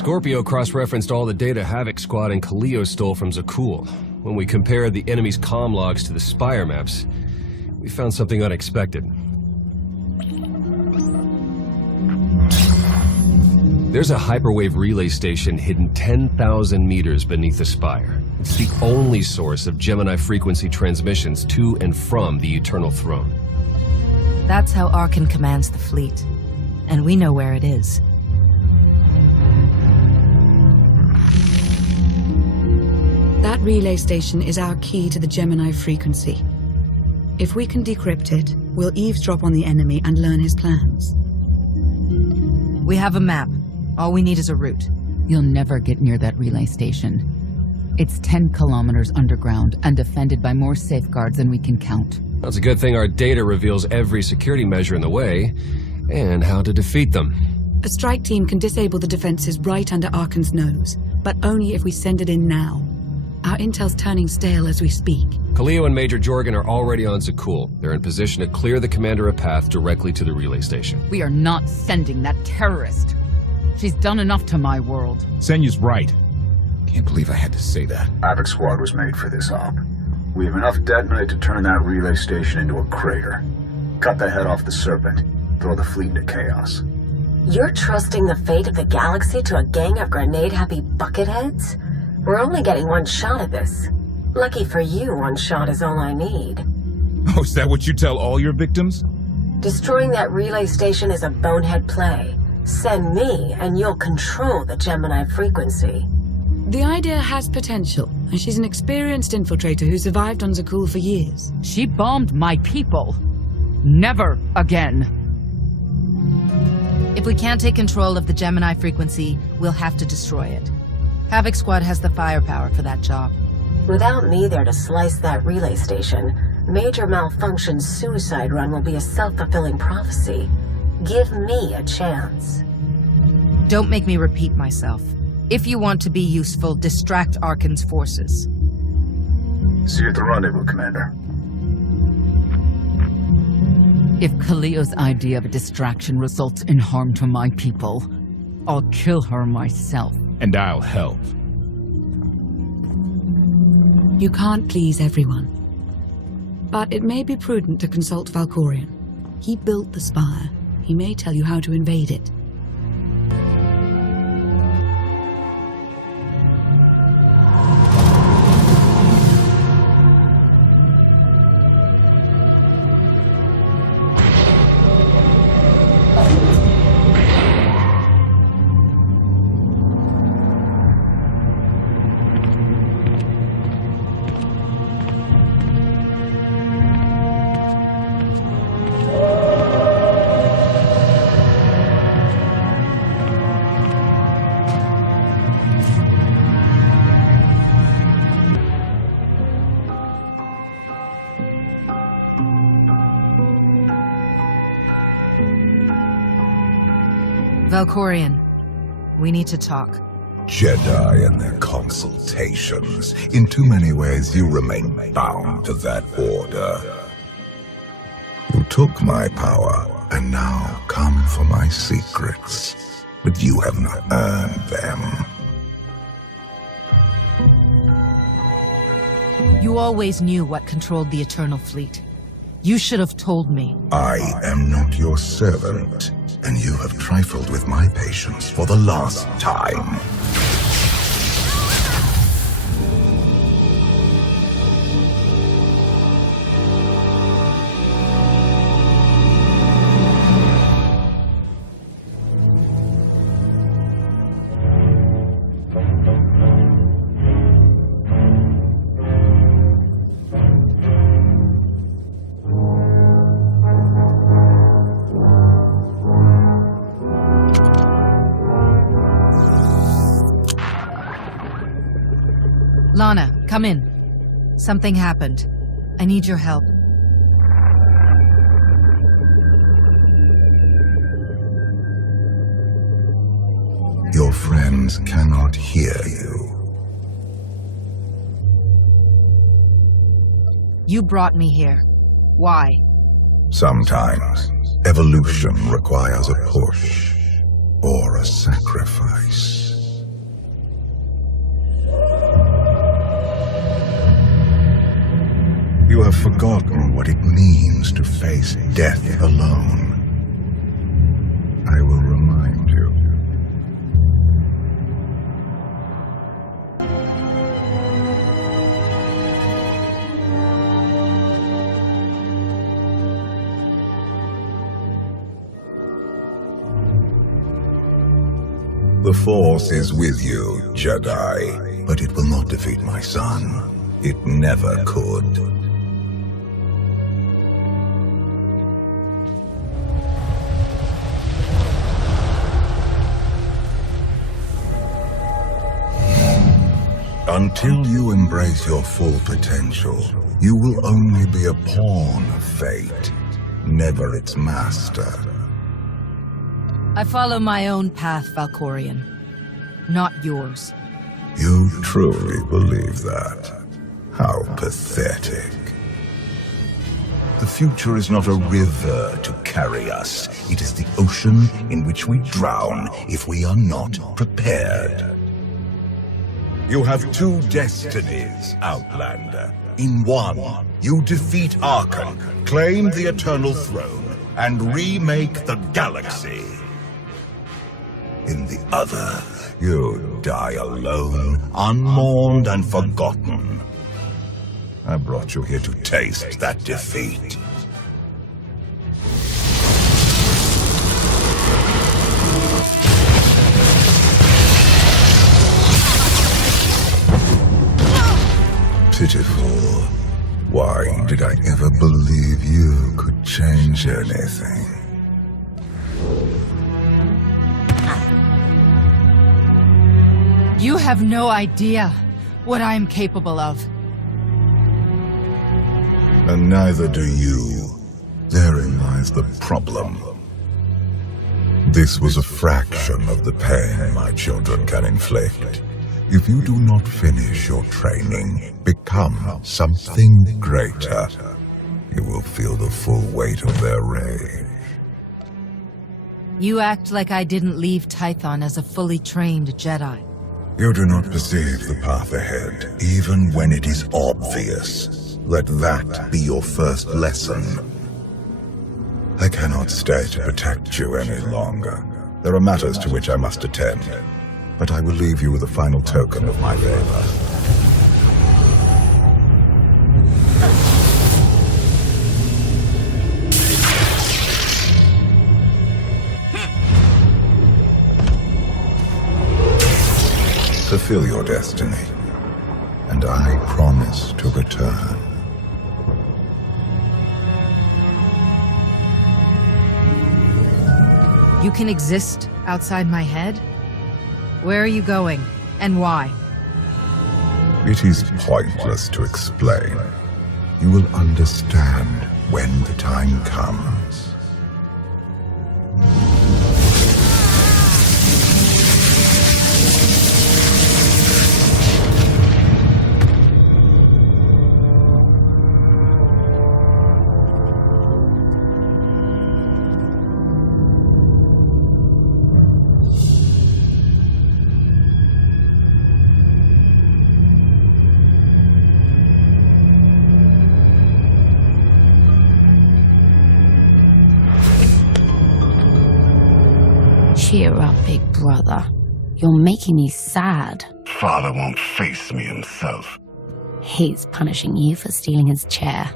Scorpio cross-referenced all the data Havoc Squad and Kaleo stole from Zakul. When we compared the enemy's comm logs to the spire maps, we found something unexpected. There's a hyperwave relay station hidden 10,000 meters beneath the spire. It's the only source of Gemini frequency transmissions to and from the Eternal Throne. That's how Arcann commands the fleet. And we know where it is. That relay station is our key to the Gemini frequency. If we can decrypt it, we'll eavesdrop on the enemy and learn his plans. We have a map. All we need is a route. You'll never get near that relay station. It's 10 kilometers underground and defended by more safeguards than we can count. That's a good thing our data reveals every security measure in the way, and how to defeat them. A strike team can disable the defenses right under Arcann's nose, but only if we send it in now. Our intel's turning stale as we speak. Kaleo and Major Jorgen are already on Zakul. They're in position to clear the commander a path directly to the relay station. We are not sending that terrorist. She's done enough to my world. Senyu's right. Can't believe I had to say that. Havoc Squad was made for this op. We have enough detonite to turn that relay station into a crater. Cut the head off the Serpent. Throw the fleet into chaos. You're trusting the fate of the galaxy to a gang of grenade-happy bucketheads? We're only getting one shot at this. Lucky for you, one shot is all I need. Oh, is that what you tell all your victims? Destroying that relay station is a bonehead play. Send me, and you'll control the Gemini frequency. The idea has potential, and she's an experienced infiltrator who survived on Zakul for years. She bombed my people. Never again. If we can't take control of the Gemini frequency, we'll have to destroy it. Havoc Squad has the firepower for that job. Without me there to slice that relay station, Major Malfunction's suicide run will be a self-fulfilling prophecy. Give me a chance. Don't make me repeat myself. If you want to be useful, distract Arcann's forces. See you at the rendezvous, Commander. If Kaleo's idea of a distraction results in harm to my people, I'll kill her myself. And I'll help. You can't please everyone. But it may be prudent to consult Valkorion. He built the spire. He may tell you how to invade it. Valkorion, we need to talk. Jedi and their consultations. In too many ways, you remain bound to that order. You took my power, and now come for my secrets. But you have not earned them. You always knew what controlled the Eternal Fleet. You should have told me. I am not your servant, and you have trifled with my patience for the last time. Lana, come in. Something happened. I need your help. Your friends cannot hear you. You brought me here. Why? Sometimes, evolution requires a push or a sacrifice. forgotten what it means to face death alone. I will remind you. The Force is with you, Jedi, but it will not defeat my son. It never could. Until you embrace your full potential, you will only be a pawn of fate, never its master. I follow my own path, Valkorion, not yours. You truly believe that? How pathetic. The future is not a river to carry us. It is the ocean in which we drown if we are not prepared. You have two destinies, Outlander. In one, you defeat Arcann, claim the Eternal Throne, and remake the galaxy. In the other, you die alone, unmourned and forgotten. I brought you here to taste that defeat. Pitiful. Why did I ever believe you could change anything? You have no idea what I am capable of. And neither do you. Therein lies the problem. This was a fraction of the pain my children can inflict. If you do not finish your training, become something greater, you will feel the full weight of their rage. You act like I didn't leave Tython as a fully trained Jedi. You do not perceive the path ahead, even when it is obvious. Let that be your first lesson. I cannot stay to protect you any longer. There are matters to which I must attend, but I will leave you with a final token of my favor. Fulfill your destiny, and I promise to return. You can exist outside my head? Where are you going, and why? It is pointless to explain. You will understand when the time comes. Cheer up, big brother. You're making me sad. Father won't face me himself. He's punishing you for stealing his chair.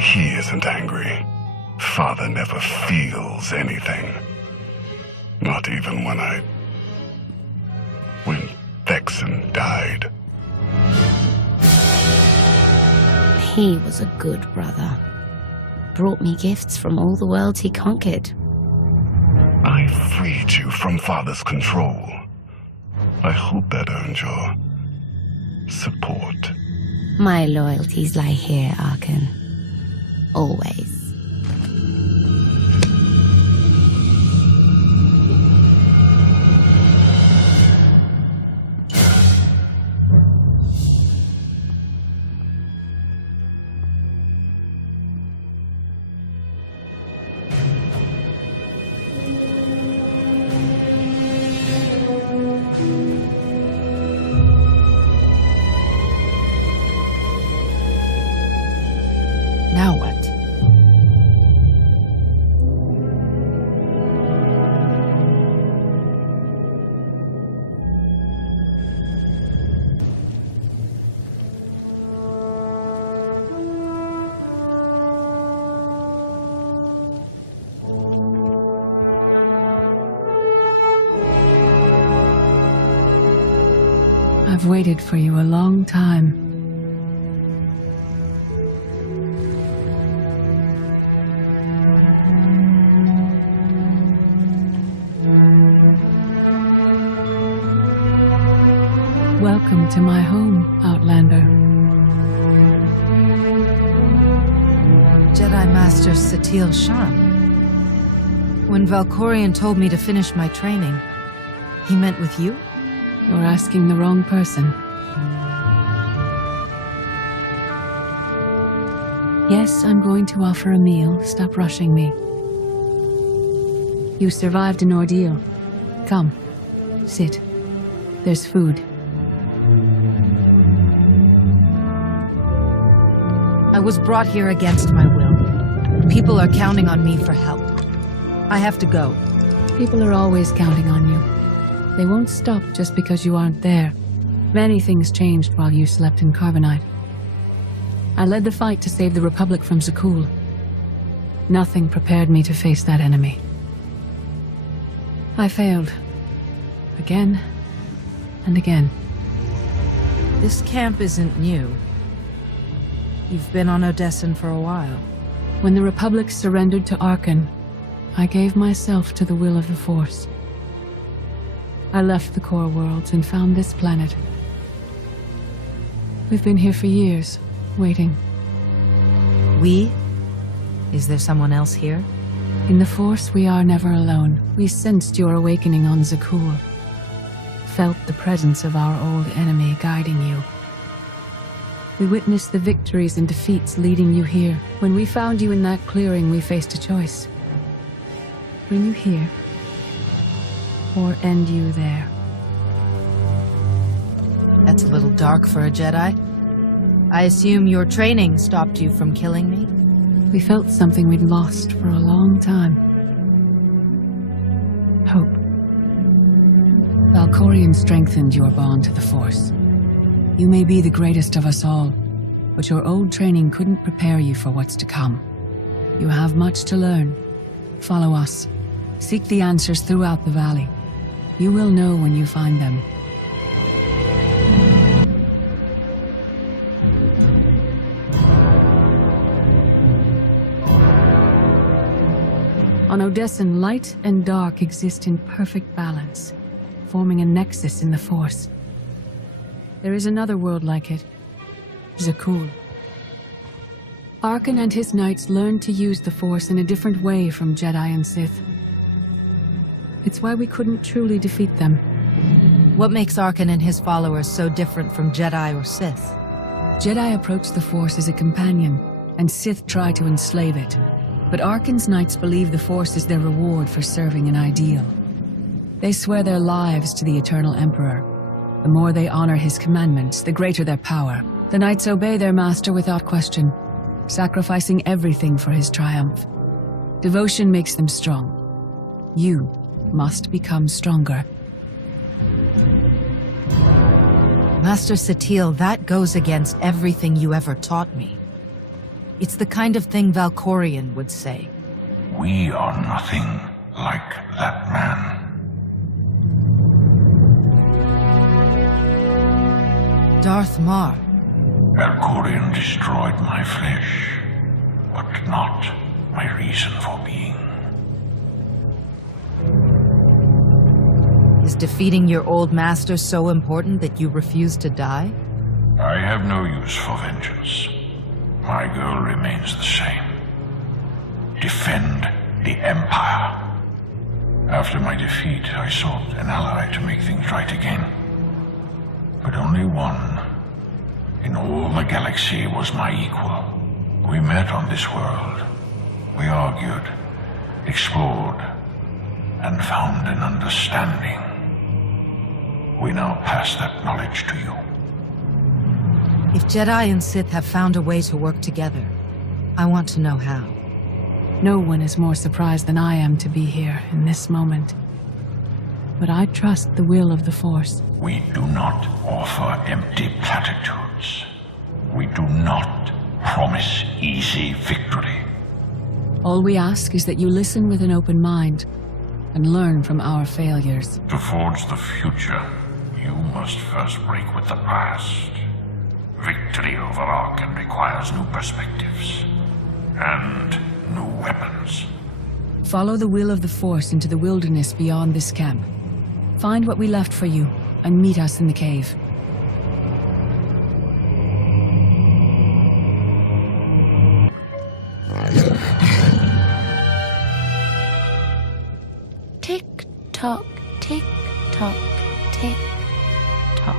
He isn't angry. Father never feels anything. Not even when Thexan died. He was a good brother. Brought me gifts from all the worlds he conquered. I freed you from Father's control. I hope that earned your support. My loyalties lie here, Arcann. Always. Now what? I've waited for you a long time. Welcome to my home, Outlander. Jedi Master Satil Shan. When Valkorion told me to finish my training, he meant with you? You're asking the wrong person. Yes, I'm going to offer a meal. Stop rushing me. You survived an ordeal. Come, sit. There's food. I was brought here against my will. People are counting on me for help. I have to go. People are always counting on you. They won't stop just because you aren't there. Many things changed while you slept in Carbonite. I led the fight to save the Republic from Zakul. Nothing prepared me to face that enemy. I failed. Again and again. This camp isn't new. You've been on Odessan for a while. When the Republic surrendered to Arcann, I gave myself to the will of the Force. I left the core worlds and found this planet. We've been here for years, waiting. We? Is there someone else here? In the Force, we are never alone. We sensed your awakening on Zakul. Felt the presence of our old enemy guiding you. We witnessed the victories and defeats leading you here. When we found you in that clearing, we faced a choice. Bring you here, or end you there. That's a little dark for a Jedi. I assume your training stopped you from killing me? We felt something we'd lost for a long time. Hope. Valkorion strengthened your bond to the Force. You may be the greatest of us all, but your old training couldn't prepare you for what's to come. You have much to learn. Follow us. Seek the answers throughout the valley. You will know when you find them. On Odessan, light and dark exist in perfect balance, forming a nexus in the Force. There is another world like it, Zakul. Arcann and his knights learned to use the Force in a different way from Jedi and Sith. It's why we couldn't truly defeat them. What makes Arcann and his followers so different from Jedi or Sith? Jedi approach the Force as a companion, and Sith try to enslave it. But Arcann's knights believe the Force is their reward for serving an ideal. They swear their lives to the Eternal Emperor. The more they honor his commandments, the greater their power. The knights obey their master without question, sacrificing everything for his triumph. Devotion makes them strong. You must become stronger. Master Satil, that goes against everything you ever taught me. It's the kind of thing Valkorion would say. We are nothing like that man. Darth Mar. Valkorion destroyed my flesh, but not my reason for being. Is defeating your old master so important that you refuse to die? I have no use for vengeance. My goal remains the same. Defend the Empire. After my defeat, I sought an ally to make things right again. But only one in all the galaxy was my equal. We met on this world. We argued, explored, and found an understanding. We now pass that knowledge to you. If Jedi and Sith have found a way to work together, I want to know how. No one is more surprised than I am to be here in this moment. But I trust the will of the Force. We do not offer empty platitudes. We do not promise easy victory. All we ask is that you listen with an open mind and learn from our failures. To forge the future, you must first break with the past. Victory over Arcann requires new perspectives and new weapons. Follow the will of the Force into the wilderness beyond this camp. Find what we left for you and meet us in the cave. Tick-tock, tick-tock, tick-tock.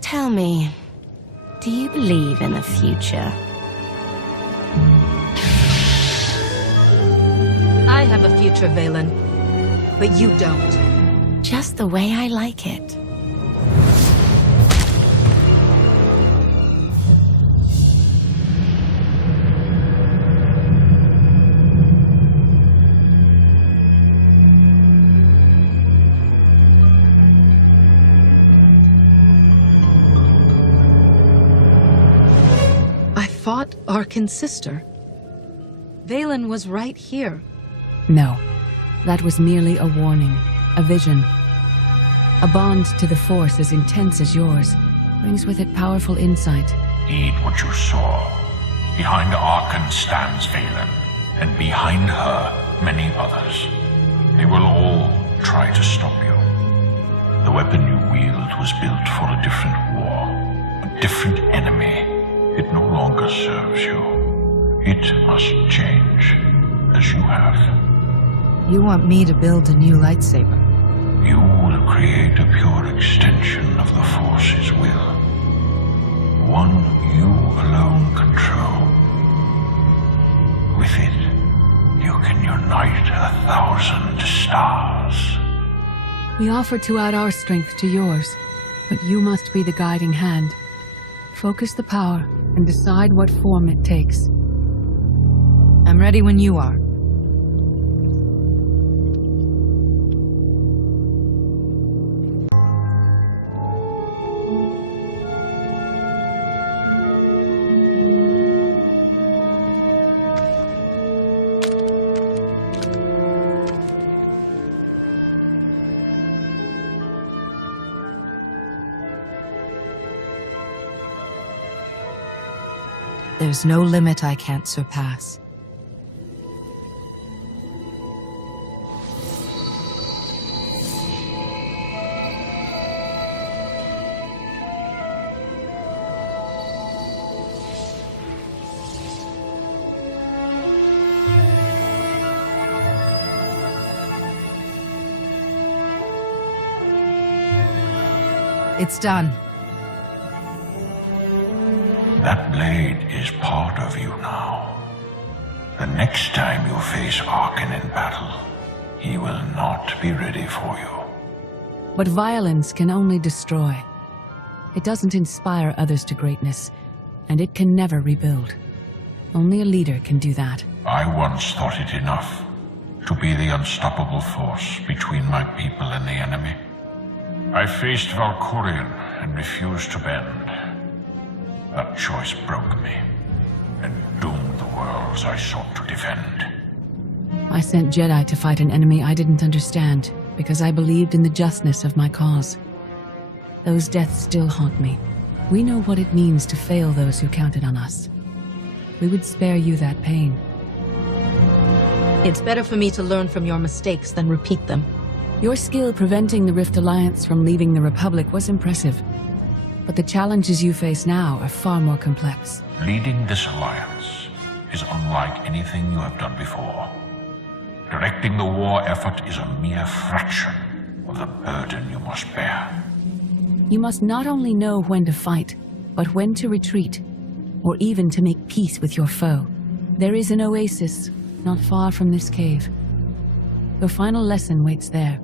Tell me, do you believe in the future? I have a future, Valen, but you don't. Just the way I like it. I fought Arcann's sister. Valen was right here. No, that was merely a warning, a vision. A bond to the Force as intense as yours brings with it powerful insight. Heed what you saw. Behind Arcann stands Valen, and behind her, many others. They will all try to stop you. The weapon you wield was built for a different war, a different enemy. It no longer serves you. It must change, as you have. You want me to build a new lightsaber? You will create a pure extension of the Force's will. One you alone control. With it, you can unite 1,000 stars. We offer to add our strength to yours, but you must be the guiding hand. Focus the power and decide what form it takes. I'm ready when you are. There's no limit I can't surpass. It's done. That blade is part of you now. The next time you face Arcann in battle, he will not be ready for you. But violence can only destroy. It doesn't inspire others to greatness, and it can never rebuild. Only a leader can do that. I once thought it enough to be the unstoppable force between my people and the enemy. I faced Valkorion and refused to bend. That choice broke me and doomed the worlds I sought to defend. I sent Jedi to fight an enemy I didn't understand because I believed in the justness of my cause. Those deaths still haunt me. We know what it means to fail those who counted on us. We would spare you that pain. It's better for me to learn from your mistakes than repeat them. Your skill preventing the Rift Alliance from leaving the Republic was impressive. But the challenges you face now are far more complex. Leading this alliance is unlike anything you have done before. Directing the war effort is a mere fraction of the burden you must bear. You must not only know when to fight, but when to retreat, or even to make peace with your foe. There is an oasis not far from this cave. Your final lesson waits there.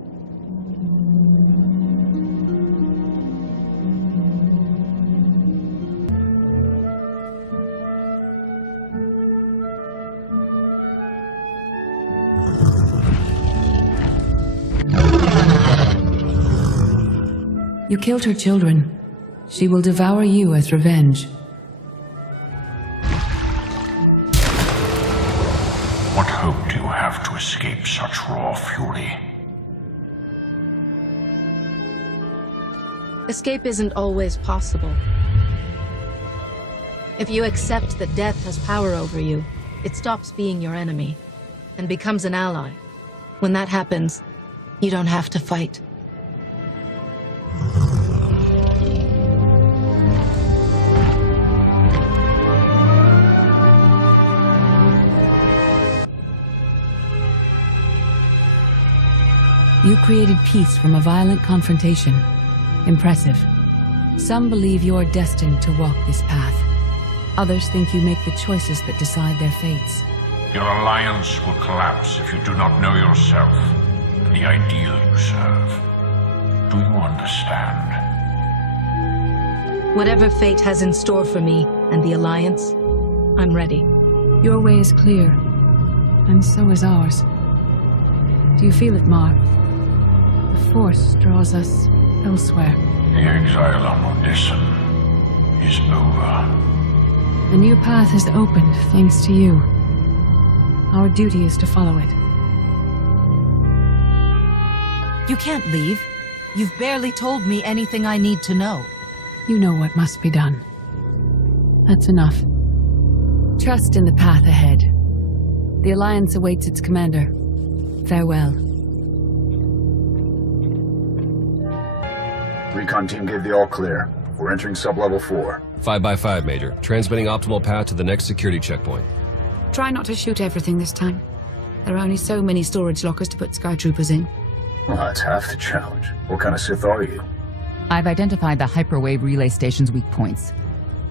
You killed her children. She will devour you as revenge. What hope do you have to escape such raw fury? Escape isn't always possible. If you accept that death has power over you, it stops being your enemy and becomes an ally. When that happens, you don't have to fight. You created peace from a violent confrontation. Impressive. Some believe you're destined to walk this path. Others think you make the choices that decide their fates. Your alliance will collapse if you do not know yourself and the ideal you serve. Do you understand? Whatever fate has in store for me and the Alliance, I'm ready. Your way is clear, and so is ours. Do you feel it, Mar? The Force draws us elsewhere. The exile on Odyssean is over. A new path has opened thanks to you. Our duty is to follow it. You can't leave. You've barely told me anything I need to know. You know what must be done. That's enough. Trust in the path ahead. The Alliance awaits its commander. Farewell. Recon team gave the all clear. We're entering sub-level 4. 5x5, Major. Transmitting optimal path to the next security checkpoint. Try not to shoot everything this time. There are only so many storage lockers to put Sky Troopers in. Well, that's half the challenge. What kind of Sith are you? I've identified the hyperwave relay station's weak points.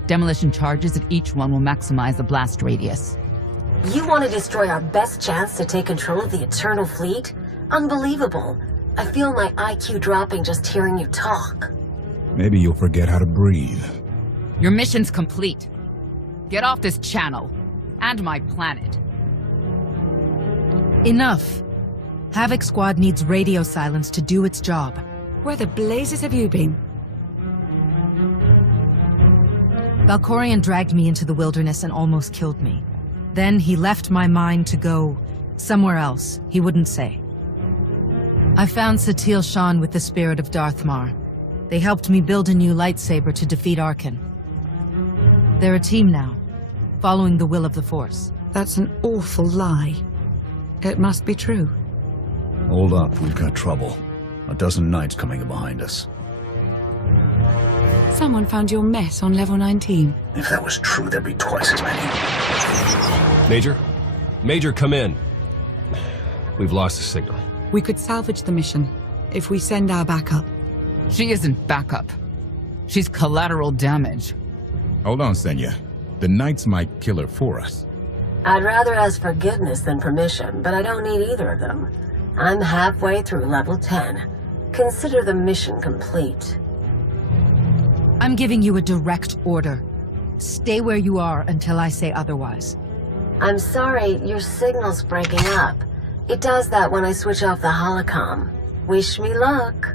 Demolition charges at each one will maximize the blast radius. You want to destroy our best chance to take control of the Eternal Fleet? Unbelievable. I feel my IQ dropping just hearing you talk. Maybe you'll forget how to breathe. Your mission's complete. Get off this channel. And my planet. Enough. Havoc Squad needs radio silence to do its job. Where the blazes have you been? Valkorion dragged me into the wilderness and almost killed me. Then he left my mind to go somewhere else. He wouldn't say. I found Satil Shan with the spirit of Darthmar. They helped me build a new lightsaber to defeat Arcann. They're a team now, following the will of the Force. That's an awful lie. It must be true. Hold up, we've got trouble. A dozen knights coming in behind us. Someone found your mess on level 19. If that was true, there'd be twice as many. Major? Major, come in. We've lost the signal. We could salvage the mission if we send our backup. She isn't backup. She's collateral damage. Hold on, Senya. The knights might kill her for us. I'd rather ask forgiveness than permission, but I don't need either of them. I'm halfway through level 10. Consider the mission complete. I'm giving you a direct order. Stay where you are until I say otherwise. I'm sorry, your signal's breaking up. It does that when I switch off the holocom. Wish me luck.